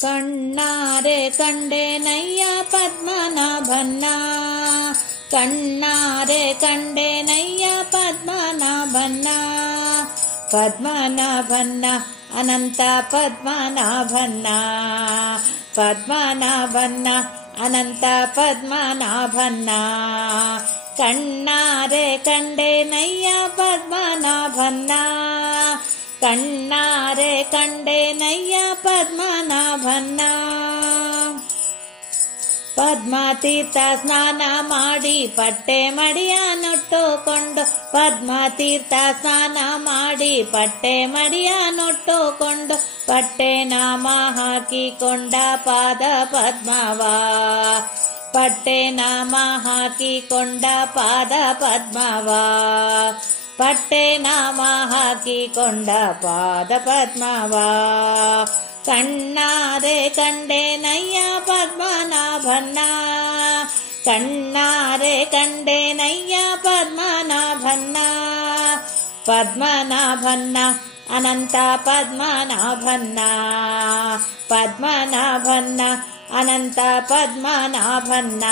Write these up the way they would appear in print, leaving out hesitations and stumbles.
ಕಣ್ಣಾರೆ ಕಂಡೆನಯ್ಯ ಪದ್ಮನಾಭನ್ನ, ಕಣ್ಣಾರೆ ಕಂಡೆನಯ್ಯ ಪದ್ಮನಾಭನ್ನ. ಪದ್ಮನಾಭನ್ನ ಅನಂತ ಪದ್ಮನಾಭನ್ನ, ಪದ್ಮನಾಭನ್ನ ಅನಂತ ಪದ್ಮನಾಭನ್ನ. ಕಣ್ಣಾರೆ ಕಂಡೆನಯ್ಯ ಪದ್ಮನಾಭನ್ನ, ಕಣ್ಣಾರೆ ಕಂಡೆನಯ್ಯ ಪದ್ಮನಾಭನ್ನ. ಪದ್ಮತೀರ್ಥ ಸ್ನಾನ ಮಾಡಿ ಪಟ್ಟೆ ಮಡಿಯ ನೊಟ್ಟುಕೊಂಡು, ಪದ್ಮತೀರ್ಥ ಸ್ನಾನ ಮಾಡಿ ಪಟ್ಟೆ ಮಡಿಯ ನೊಟ್ಟುಕೊಂಡು, ಪಟ್ಟೆ ನಾಮ ಹಾಕಿಕೊಂಡ ಪಾದ ಪದ್ಮವ, ಪಟ್ಟೆ ನಾಮ ಹಾಕಿಕೊಂಡ ಪಾದ ಪದ್ಮವ, ಪಟ್ಟೆ ನಾಮ ಹಾಕಿಕೊಂಡ ಪಾದ ಪದ್ಮವ. ಕಣ್ಣಾರೆ ಕಂಡೆನಯ್ಯ ಪದ್ಮನಾಭನ್ನ, ಕಣ್ಣಾರೆ ಕಂಡೆನಯ್ಯ ಪದ್ಮನಾಭನ್ನ. ಪದ್ಮನಾಭನ್ನ ಅನಂತ ಪದ್ಮನಾಭನ್ನ, ಪದ್ಮನಾಭನ್ನ ಅನಂತ ಪದ್ಮನಾಭನ್ನ.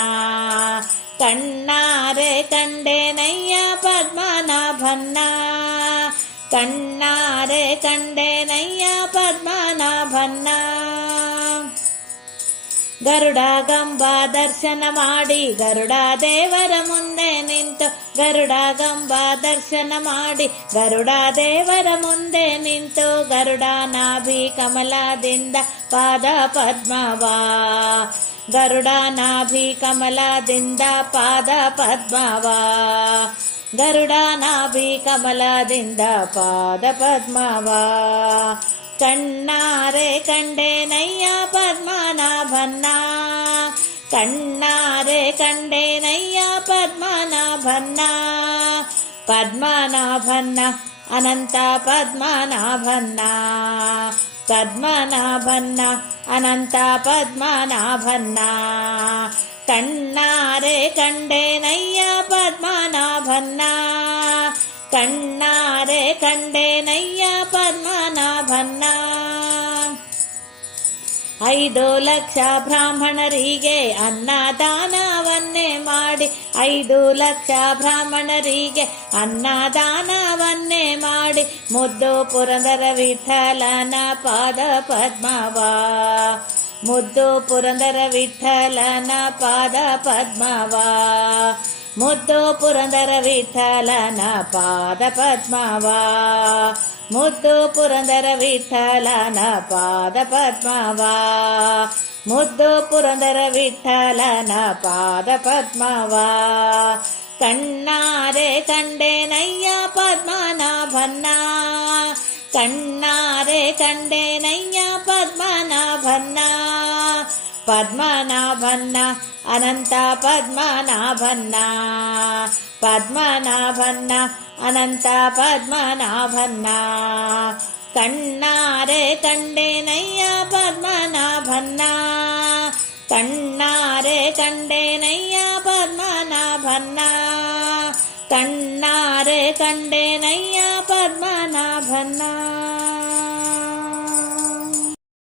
ಕಣ್ಣಾರೆ ಕಂಡೆನಯ್ಯ ಪದ್ಮನಾಭನ್ನ, ಕಣ್ಣಾರೆ ಕಂಡೆನಯ್ಯ ಪದ್ಮನಾಭನ್ನ. ಗರುಡ ಗಂಬ ದರ್ಶನ ಮಾಡಿ ಗರುಡ ದೇವರ ಮುಂದೆ ನಿಂತು, ಗರುಡ ಗಂಬ ದರ್ಶನ ಮಾಡಿ ಗರುಡ ದೇವರ ಮುಂದೆ ನಿಂತು, ಗರುಡ ನಾಭಿ ಕಮಲದಿಂದ ಪಾದ ಪದ್ಮವ, ಗರುಡ ನಾಭಿ ಕಮಲದಿಂದ ಪಾದ ಪದ್ಮವ, ಗರುಡ ನಾಭಿ ಕಮಲದಿಂದ ಪಾದ ಪದ್ಮವ. ಕಣ್ಣಾರೆ ಕಂಡೆನಯ್ಯ ಪದ್ಮನಾಭನ್ನ, ಕಣ್ಣಾರೆ ಕಂಡೆನಯ್ಯ ಪದ್ಮನಾಭನ್ನ. ಪದ್ಮನಾಭನ್ನ ಅನಂತ ಪದ್ಮನಾಭನ್ನ, ಪದ್ಮನಾಭನ್ನ ಅನಂತ ಪದ್ಮನಾಭನ್ನ. ಕಣ್ಣಾರೆ ಕಂಡೆನಯ್ಯ ಪದ್ಮನಾಭನ್ನ, ಕಣ್ಣಾರೆ ಕಂಡೆನಯ್ಯ ಪದ್ಮನಾಭನ್ನ. 5 ಲಕ್ಷ ಬ್ರಾಹ್ಮಣರಿಗೆ ಅನ್ನದಾನವನ್ನೇ ಮಾಡಿ, 5 ಲಕ್ಷ ಬ್ರಾಹ್ಮಣರಿಗೆ ಅನ್ನದಾನವನ್ನೇ ಮಾಡಿ, ಮುದ್ದು ಪುರಂದರ ವಿಠಲನ ಪಾದ ಪದ್ಮವ, ಮುದ್ದು ಪುರಂದರ ವಿಠಲನ ಪಾದ ಪದ್ಮವ, ಮುದ್ದು ಪುರಂದರ ವಿಠಲನ ಪಾದ ಪದ್ಮವ, ಮುದ್ದು ಪುರಂದರ ವಿಠಲನ ಪಾದ ಪದ್ಮವ, ಮುದ್ದು ಪುರಂದರ ವಿಠಲನ ಪಾದ ಪದ್ಮವ. ಕಣ್ಣಾರೆ ಕಂಡೆನಯ್ಯ ಪದ್ಮನಾಭನ್ನ, ಕಣ್ಣಾರೆ ಕಂಡೆನಯ್ಯ ಪದ್ಮನಾಭನ್ನ. ಪದ್ಮನಾಭನ್ನ ಅನಂತ ಪದ್ಮನಾಭನ್ನ, ಪದ್ಮನಾಭನ್ನ ಅನಂತ ಪದ್ಮನಾಭನ್ನ. ಕಣ್ಣಾರೆ ಕಂಡೆನಯ್ಯ ಪದ್ಮನಾಭನ್ನ, ಕಣ್ಣಾರೆ ಕಂಡೆನಯ್ಯ ಪದ್ಮನಾಭನ್ನ. ಕಣ್ಣಾರೆ ಕಂಡೆನಯ್ಯ ಪದ್ಮನಾಭನ್ನ.